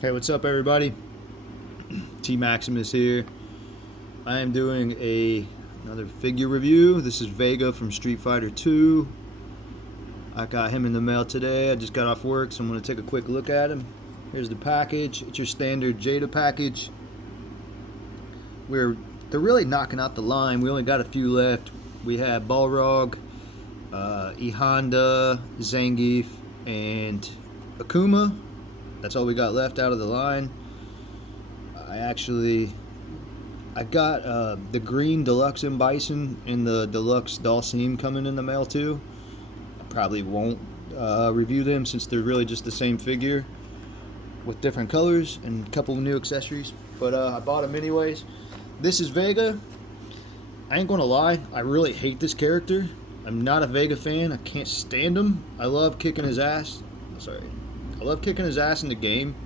Hey, what's up, everybody? T.Maximus here. I am doing another figure review. This is Vega from Street Fighter 2. I got him in the mail today. I just got off work, so I'm going to take a quick look at him. Here's the package. It's your standard Jada package. They're really knocking out the line. We only got a few left. We have Balrog, E Honda, Zangief, and Akuma. That's all we got left out of the line. I got the green deluxe M Bison and the deluxe Dalsim coming in the mail too. I probably won't review them since they're really just the same figure with different colors and a couple of new accessories. But I bought them anyways. This is Vega. I ain't gonna lie, I really hate this character. I'm not a Vega fan. I can't stand him. I love kicking his ass. I love kicking his ass in the game.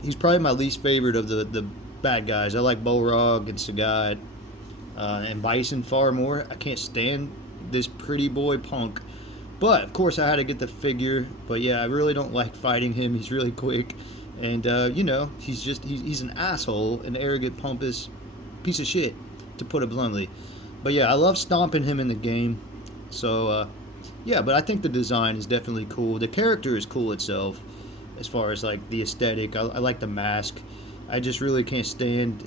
He's probably my least favorite of the bad guys. I like Balrog and Sagat and Bison far more. I can't stand this pretty boy punk. But, of course, I had to get the figure. But, yeah, I really don't like fighting him. He's really quick. And, you know, he's an asshole, an arrogant, pompous piece of shit, to put it bluntly. But, yeah, I love stomping him in the game. So, yeah, but I think the design is definitely cool. The character is cool itself as far as, like, the aesthetic. I like the mask. I just really can't stand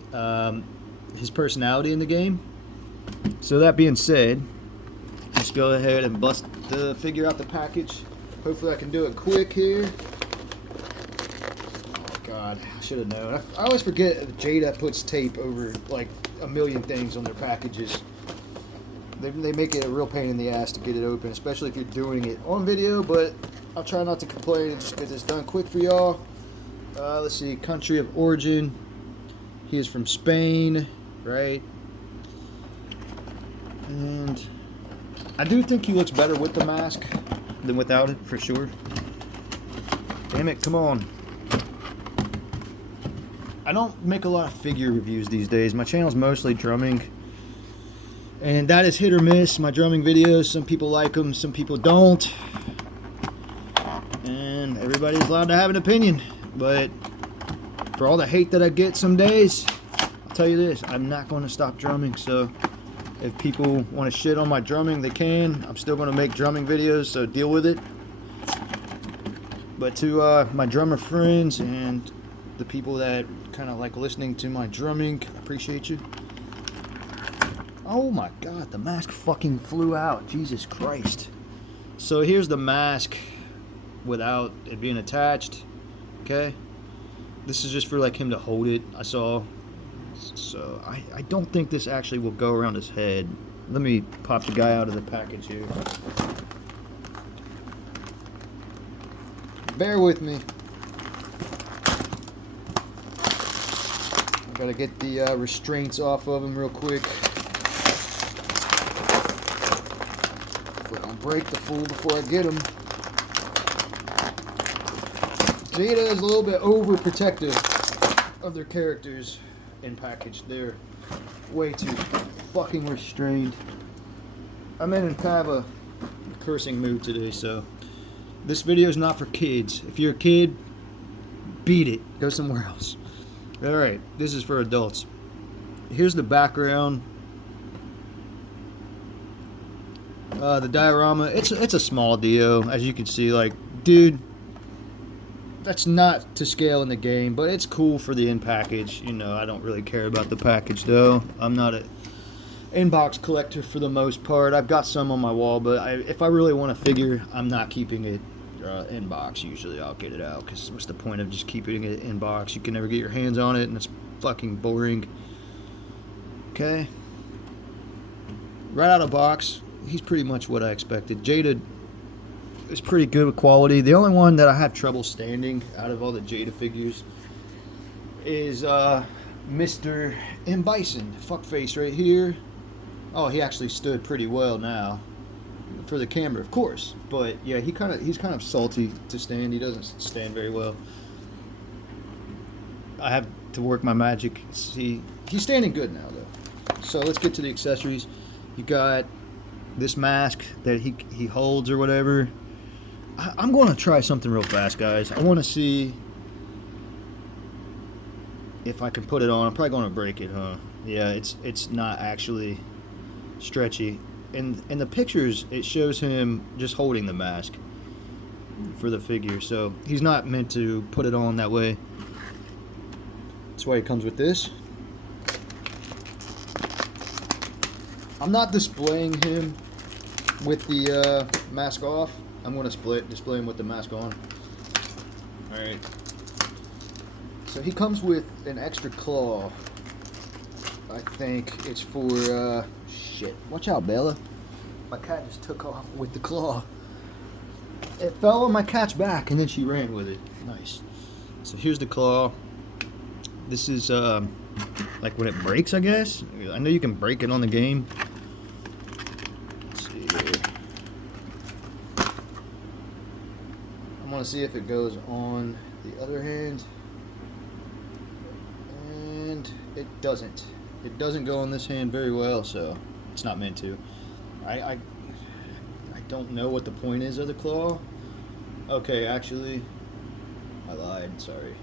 his personality in the game. So that being said, just go ahead and bust the figure out the package. Hopefully I can do it quick here. Oh, God, I should have known. I always forget that Jada puts tape over, like, a million things on their packages. They make it a real pain in the ass to get it open, especially if you're doing it on video, but I'll try not to complain and just get this done quick for y'all. Let's see, country of origin. He is from Spain, right? And I do think he looks better with the mask than without it, for sure. Damn it, come on. I don't make a lot of figure reviews these days. My channel's mostly drumming. And that is hit or miss, my drumming videos. Some people like them, some people don't. And everybody's allowed to have an opinion. But for all the hate that I get some days, I'll tell you this, I'm not going to stop drumming. So if people want to shit on my drumming, they can. I'm still going to make drumming videos, so deal with it. But to my drummer friends and the people that kind of like listening to my drumming, I appreciate you. Oh my God, the mask fucking flew out. Jesus Christ. So here's the mask without it being attached. Okay. This is just for like him to hold it, I saw. So I don't think this actually will go around his head. Let me pop the guy out of the package here. Bear with me. I gotta get the restraints off of him real quick. Break the fool before I get him. Jada is a little bit overprotective of their characters in package. They're way too fucking restrained. I'm in kind of a cursing mood today, so this video is not for kids. If you're a kid, beat it. Go somewhere else. Alright, this is for adults. Here's the background. The diorama, it's a small deal, as you can see. Like, dude, that's not to scale in the game, but it's cool for the in package. You know, I don't really care about the package though. I'm not an inbox collector for the most part. I've got some on my wall, but if I really want a figure, I'm not keeping it inbox. Usually I'll get it out, because what's the point of just keeping it inbox? You can never get your hands on it, and it's fucking boring. Okay, right out of box, he's pretty much what I expected. Jada is pretty good with quality. The only one that I have trouble standing out of all the Jada figures is Mr. M. Bison. Fuckface right here. Oh, he actually stood pretty well now. For the camera, of course. But yeah, he's kind of salty to stand. He doesn't stand very well. I have to work my magic. See, he's standing good now though. So let's get to the accessories. You got this mask that he holds or whatever. I'm going to try something real fast, guys. I want to see if I can put it on. I'm probably going to break it, huh? Yeah, it's not actually stretchy. In the pictures, it shows him just holding the mask for the figure, so he's not meant to put it on that way. That's why it comes with this. I'm not displaying him with the mask off. I'm going to display him with the mask on. Alright. So he comes with an extra claw. I think it's for, shit. Watch out, Bella. My cat just took off with the claw. It fell on my cat's back and then she ran with it. Nice. So here's the claw. This is, like when it breaks, I guess. I know you can break it on the game. Let's see here. I want to see if it goes on the other hand. And it doesn't. It doesn't go on this hand very well, so it's not meant to. I don't know what the point is of the claw. Okay, actually, I lied. Sorry.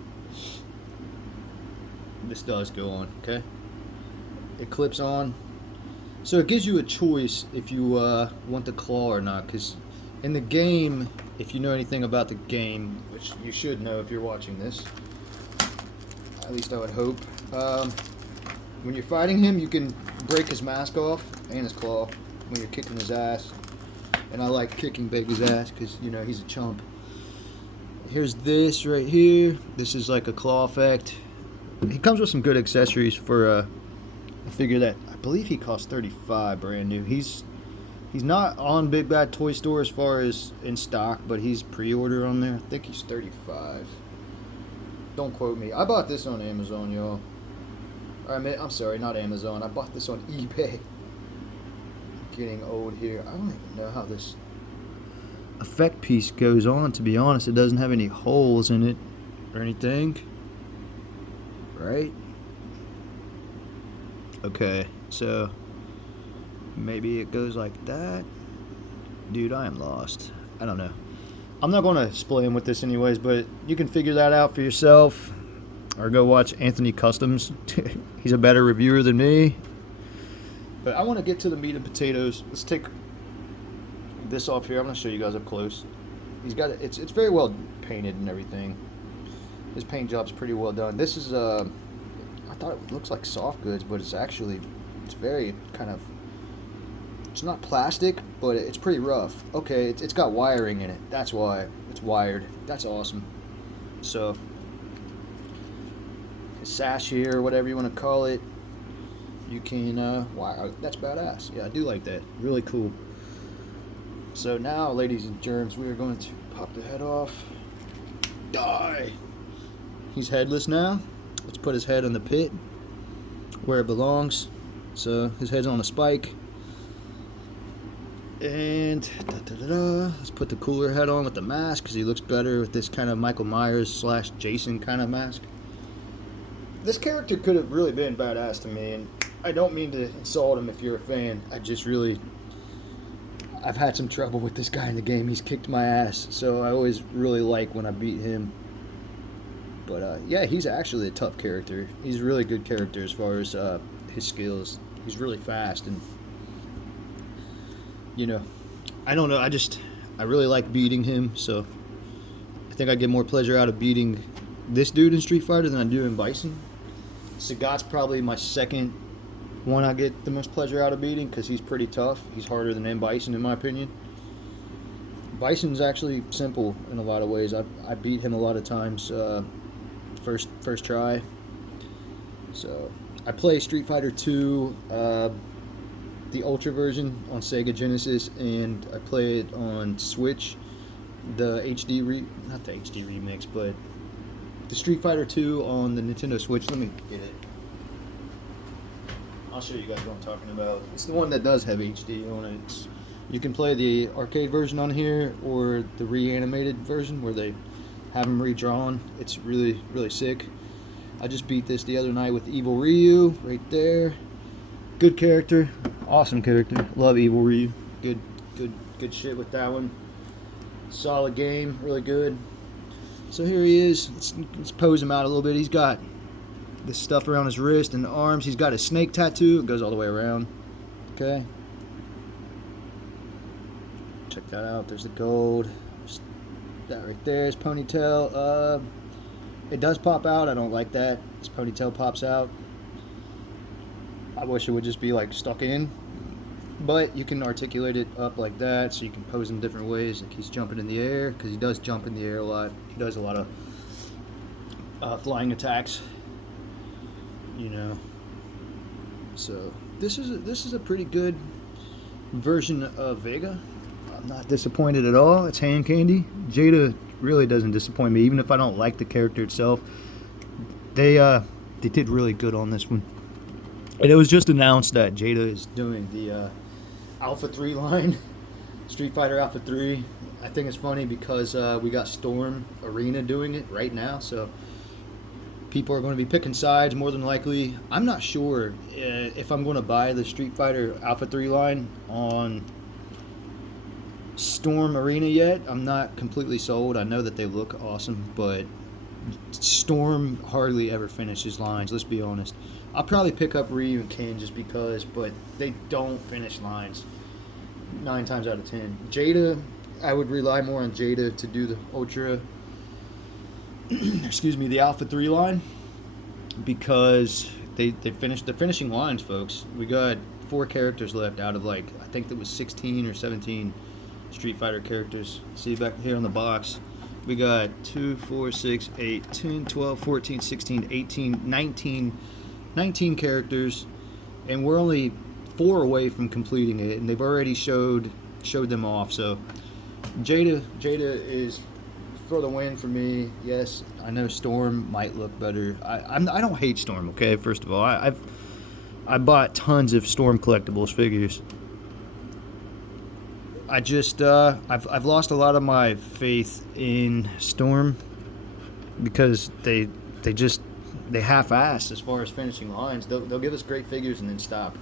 This does go on, okay? It clips on. So it gives you a choice if you want the claw or not, because in the game, if you know anything about the game, which you should know if you're watching this, at least I would hope, when you're fighting him, you can break his mask off and his claw when you're kicking his ass. And I like kicking Vega's ass because, you know, he's a chump. Here's this right here. This is like a claw effect. He comes with some good accessories for a figure that I believe he cost $35 brand new. He's not on Big Bad Toy Store as far as in stock, but he's pre-order on there. I think he's $35. Don't quote me. I bought this on Amazon, y'all. I'm sorry, not Amazon. I bought this on eBay. Getting old here. I don't even know how this effect piece goes on, to be honest. It doesn't have any holes in it or anything. Right? Okay, so maybe it goes like that. Dude, I am lost. I don't know. I'm not going to display him with this anyways, but you can figure that out for yourself. Or go watch Anthony Customs. He's a better reviewer than me. But I want to get to the meat and potatoes. Let's take this off here. I'm going to show you guys up close. He's got it's very well painted and everything. His paint job's pretty well done. This is I thought it looks like soft goods, but it's very kind of, it's not plastic, but it's pretty rough. Okay, it's got wiring in it. That's why it's wired. That's awesome. So his sash here, whatever you want to call it, you can wire. That's badass. Yeah, I do like that. Really cool. So now, ladies and germs, we are going to pop the head off. Die. He's headless now. Let's put his head in the pit where it belongs. So his head's on a spike. And let's put the cooler head on with the mask because he looks better with this kind of Michael Myers / Jason kind of mask. This character could have really been badass to me, and I don't mean to insult him if you're a fan. I've had some trouble with this guy in the game. He's kicked my ass, so I always really like when I beat him. But yeah, he's actually a tough character. He's a really good character as far as his skills. He's really fast, and you know, I don't know. I really like beating him, so I think I get more pleasure out of beating this dude in Street Fighter than I do in Bison. Sagat's probably my second one I get the most pleasure out of beating because he's pretty tough. He's harder than M. Bison in my opinion. Bison's actually simple in a lot of ways. I beat him a lot of times first try. So I play Street Fighter 2, the Ultra version on Sega Genesis, and I play it on Switch, the not the HD remix, but the Street Fighter 2 on the Nintendo Switch. Let me get it. I'll show you guys what I'm talking about. It's the one that does have HD on it. You can play the arcade version on here or the reanimated version where they have them redrawn. It's really, really sick. I just beat this the other night with Evil Ryu right there. Good character. Awesome character. Love Evil Ryu. Good shit with that one. Solid game, really good. So here he is. Let's pose him out a little bit. He's got this stuff around his wrist and the arms. He's got a snake tattoo. It goes all the way around. Okay. Check that out. There's the gold. There's that right there. His ponytail. It does pop out. I don't like that. His ponytail pops out. I wish it would just be like stuck in. But you can articulate it up like that, so you can pose him different ways. Like he's jumping in the air, because he does jump in the air a lot. He does a lot of flying attacks. You know. So this is a pretty good version of Vega. I'm not disappointed at all. It's hand candy. Jada really doesn't disappoint me, even if I don't like the character itself. They did really good on this one. And it was just announced that Jada is doing the Alpha 3 line, Street Fighter Alpha 3. I think it's funny because we got Storm Arena doing it right now, so people are going to be picking sides more than likely. I'm not sure if I'm going to buy the Street Fighter Alpha 3 line on Storm Arena yet. I'm not completely sold. I know that they look awesome, but Storm hardly ever finishes lines, let's be honest. I'll probably pick up Ryu and Ken just because, but they don't finish lines 9 times out of 10. Jada, I would rely more on Jada to do the Ultra, excuse me, the Alpha 3 line, because they finished the finishing lines, folks. We got 4 characters left out of, like, I think that was 16 or 17 Street Fighter characters. See back here on the box. We got 2, 4, 6, 8, 10, 12, 14, 16, 18, 19 characters, and we're only 4 away from completing it, and they've already showed them off. So Jada is for the win for me. Yes, I know Storm might look better. I don't hate Storm. Okay, first of all, I bought tons of Storm collectibles figures. I just I've lost a lot of my faith in Storm because they half-ass as far as finishing lines. They'll give us great figures and then stop.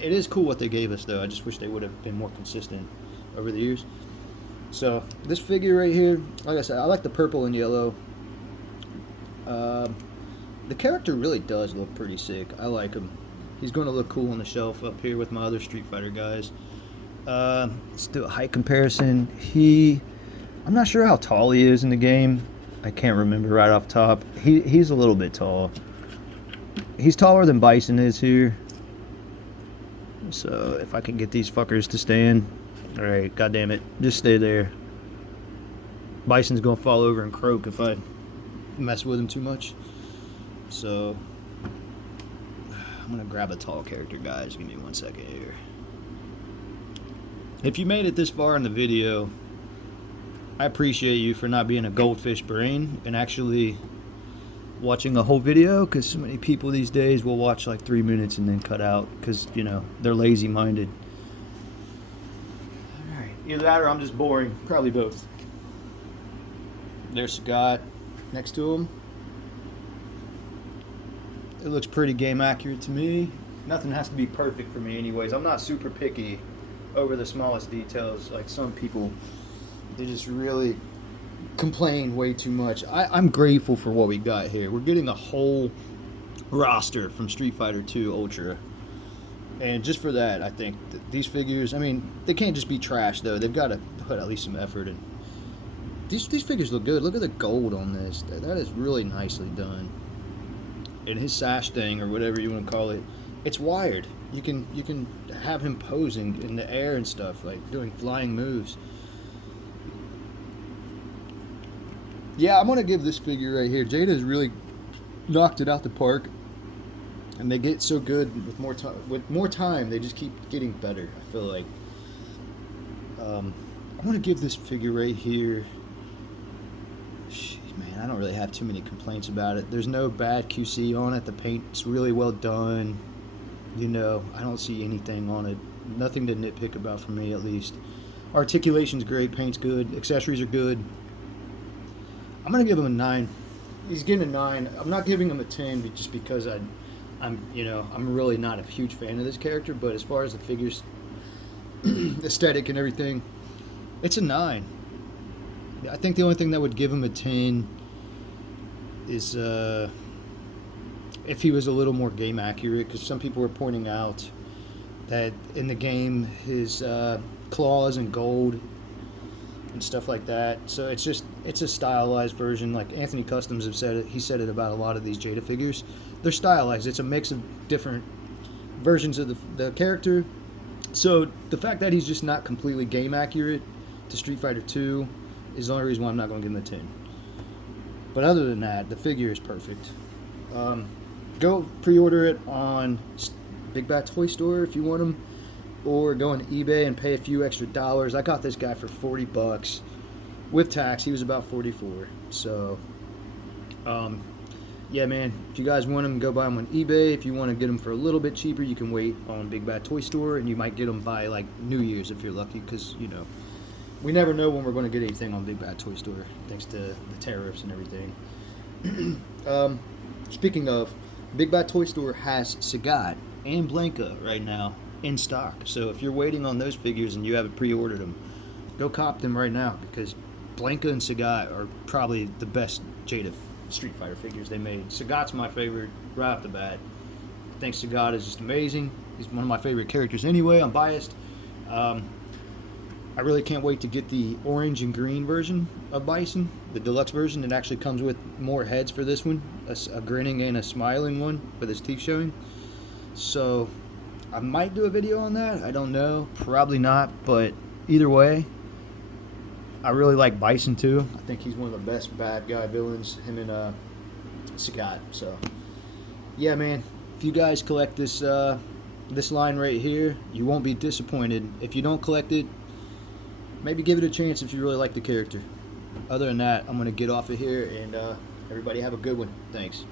It is cool what they gave us, though. I just wish they would have been more consistent over the years. So this figure right here, like I said, I like the purple and yellow. The character really does look pretty sick. I like him. He's going to look cool on the shelf up here with my other Street Fighter guys. Let's do a height comparison. I'm not sure how tall he is in the game. I can't remember right off top. He's a little bit tall. He's taller than Bison is here. So if I can get these fuckers to stand. Alright, goddamn it. Just stay there. Bison's gonna fall over and croak if I mess with him too much. So I'm gonna grab a tall character, guys. Give me 1 second here. If you made it this far in the video, I appreciate you for not being a goldfish brain and actually watching a whole video, because so many people these days will watch like 3 minutes and then cut out because, you know, they're lazy-minded. Alright, either that or I'm just boring. Probably both. There's Scott next to him. It looks pretty game accurate to me. Nothing has to be perfect for me anyways. I'm not super picky over the smallest details like some people. They just really complain way too much. I'm grateful for what we got here. We're getting a whole roster from Street Fighter 2 Ultra. And just for that, I think that these figures, I mean, they can't just be trash, though. They've got to put at least some effort in. These figures look good. Look at the gold on this. That is really nicely done. And his sash thing, or whatever you want to call it, it's wired. You can have him posing in the air and stuff, like doing flying moves. Yeah, I'm going to give this figure right here. Jada has really knocked it out the park. And they get so good with more time. With more time, they just keep getting better, I feel like. I'm going to give this figure right here. Jeez, man, I don't really have too many complaints about it. There's no bad QC on it. The paint's really well done. You know, I don't see anything on it. Nothing to nitpick about for me, at least. Articulation's great. Paint's good. Accessories are good. I'm going to give him a 9. He's getting a 9. I'm not giving him a 10 just because I'm really not a huge fan of this character, but as far as the figures, aesthetic and everything, it's a 9. I think the only thing that would give him a 10 is if he was a little more game accurate, because some people were pointing out that in the game his claws and gold and stuff like that. So it's a stylized version. Like Anthony Customs have said it. He said it about a lot of these Jada figures. They're stylized. It's a mix of different versions of the character. So the fact that he's just not completely game accurate to Street Fighter 2 is the only reason why I'm not going to give him a 10. But other than that, the figure is perfect. Go pre-order it on Big Bad Toy Store if you want them, or go on eBay and pay a few extra dollars. I got this guy for $40 with tax. He was about 44. So, yeah, man. If you guys want them, go buy them on eBay. If you want to get them for a little bit cheaper, you can wait on Big Bad Toy Store, and you might get them by like New Year's if you're lucky, because you know we never know when we're going to get anything on Big Bad Toy Store thanks to the tariffs and everything. Speaking of, Big Bad Toy Store has Sagat and Blanca right now in stock. So if you're waiting on those figures and you haven't pre-ordered them, go cop them right now, because Blanca and Sagat are probably the best Jada Street Fighter figures they made. Sagat's my favorite right off the bat. I think Sagat is just amazing. He's one of my favorite characters anyway. I'm biased. I really can't wait to get the orange and green version of Bison, the deluxe version. It actually comes with more heads for this one, a grinning and a smiling one with his teeth showing. So I might do a video on that. I don't know. Probably not. But either way, I really like Bison too. I think he's one of the best bad guy villains, him and Sagat. So yeah, man. If you guys collect this this line right here, you won't be disappointed. If you don't collect it, maybe give it a chance if you really like the character. Other than that, I'm going to get off of here, and everybody have a good one. Thanks.